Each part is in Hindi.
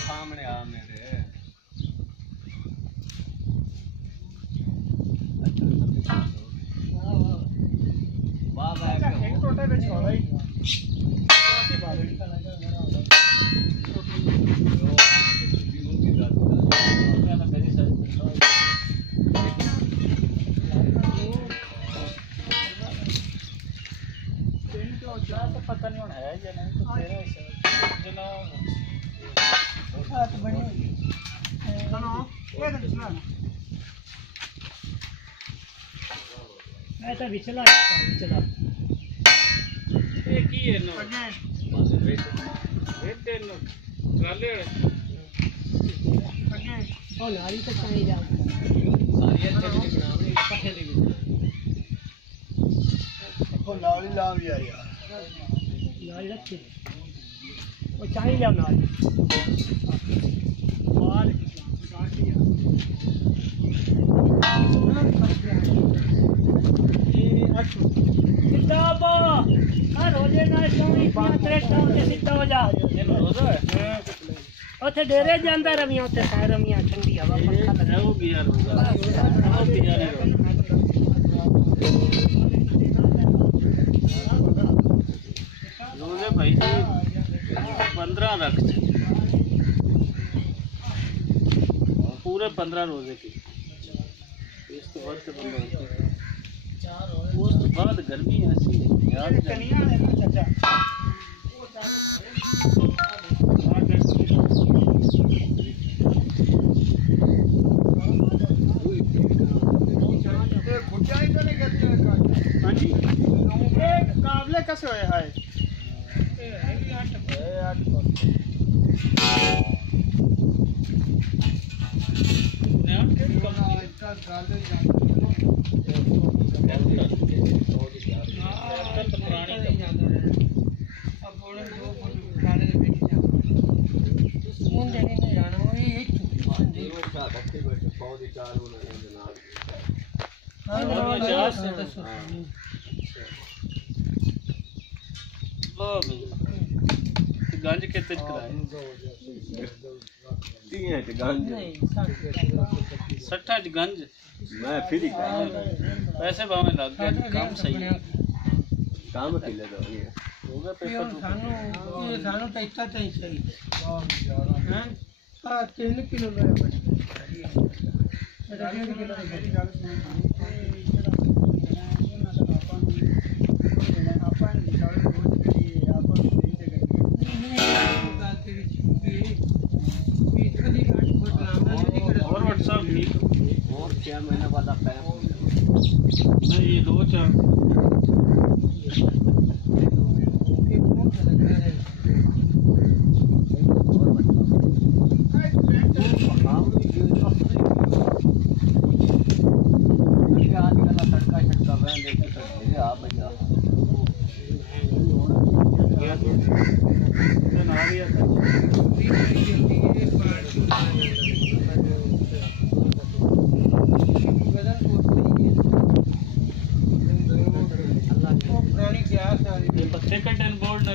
सामने आ मेरे वाह वाह एक टोटे पे छोड़ा ही काफी बाल तो पता नहीं होना है या नहीं तो तेरा जना हाथ बनी सुनो ये तो सुना मैं तो विचला ये की है नो वेट नो ट्राले ओ नारी तो चाहिए जा सारी अच्छे भी बनावे पठे दे ओ नाली ला भी आ यार नाली रखी वो चाहिए ले नाली मार काटी ये अच्छो किताबा आ रोजे ना सोई पात्रे टाउन सीता हो जा ये रोज है ओथे डेरे ਜਾਂਦਾ ਰਵੀਆਂ ਉੱਥੇ ਸਾਰ ਰਵੀਆਂ ਠੰਡੀ ਹਵਾ ਪੱਖਾ ਲਗਾਓ ਵੀ ਯਾਰ ਉਹ ਵੀ ਯਾਰ रोजे भाई 15 रख पूरे 15 रोजे की इस तो बाद गर्मी ऐसी यार कनिया है ना चाचा काबले कैसे हुए है गंज के तेज कराए तीन है गंज 60 गंज मैं फिर ही पैसे भाव लग गए काम सही है काम किले दो ये होगा पेपर थानो पैसा चाहिए सही हैं हां 3 किलो ले बस 3 किलो मेरी गल सुन और क्या महीना वाला पैप नहीं ये 2-4 सेकंड एंड गोल्ड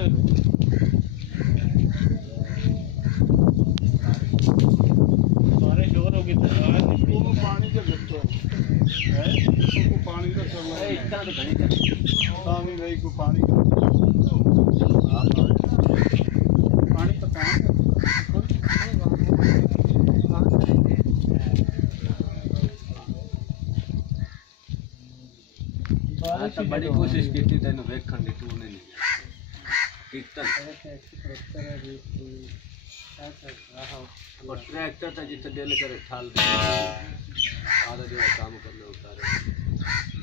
सारे जोर होगी तो पानी के लगते है को पानी का चल रहा है इतना तो घनी सामी भाई को पानी पानी तो कहां तो बड़ी कोशिश की थी तेन वेखण दी तू नहीं कीर्तन और ट्रैक्टर था जिथे दिल करे ठाल आधा जो काम करने उतारे